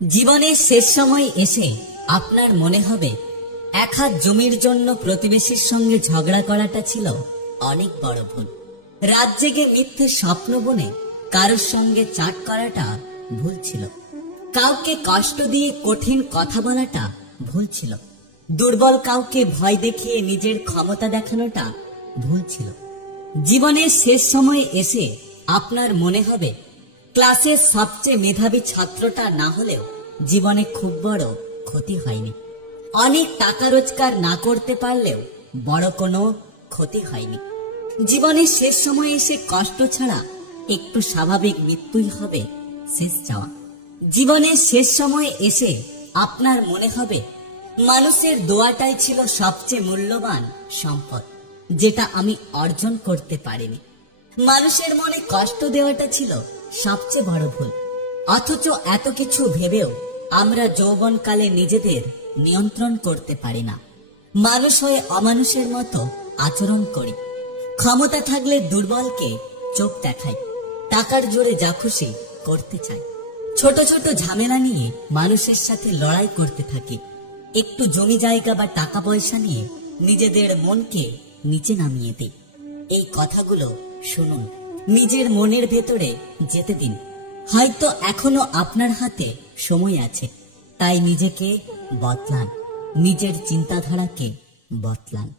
জীবনের শেষ সময় এসে আপনার মনে হবে এক হাত জমির জন্য প্রতিবেশীর সঙ্গে ঝগড়া করাটা ছিল অনেক বড় ভুল। রাত জেগে মিথ্যে স্বপ্ন বনে কারোর সঙ্গে চাট করাটা ভুল ছিল। কাউকে কষ্ট দিয়ে কঠিন কথা বলাটা ভুল ছিল। দুর্বল কাউকে ভয় দেখিয়ে নিজের ক্ষমতা দেখানোটা ভুল ছিল। জীবনের শেষ সময়ে এসে আপনার মনে হবে ক্লাসের সবচেয়ে মেধাবী ছাত্রটা না হলেও জীবনে খুব বড় ক্ষতি হয়নি। অনেক টাকা রোজগার না করতে পারলেও বড় কোনো ক্ষতি হয়নি। জীবনের শেষ সময়ে এসে কষ্ট ছাড়া একটু স্বাভাবিক মৃত্যুই হবে শেষ চাওয়া। জীবনের শেষ সময়ে এসে আপনার মনে হবে মানুষের দোয়াটাই ছিল সবচেয়ে মূল্যবান সম্পদ, যেটা আমি অর্জন করতে পারিনি। মানুষের মনে কষ্ট দেওয়াটা ছিল সবচেয়ে বড় ভুল। অথচ এত কিছু ভেবেও আমরা যৌবনকালে নিজেদের নিয়ন্ত্রণ করতে পারি না। মানুষ হয়ে অমানুষের মতো আচরণ করি। ক্ষমতা থাকলে দুর্বলকে চোখ দেখাই। টাকার জোরে যা খুশি করতে চাই। ছোট ছোট ঝামেলা নিয়ে মানুষের সাথে লড়াই করতে থাকি। একটু জমি জায়গা বা টাকা পয়সা নিয়ে নিজেদের মনকে নিচে নামিয়ে দিই। এই কথাগুলো শুনুন, নিজের মনের ভেতরে যেতে দিন। হয়তো এখনো আপনার হাতে সময় আছে, তাই নিজেকে বদলান, নিজের চিন্তাধারাকে বদলান।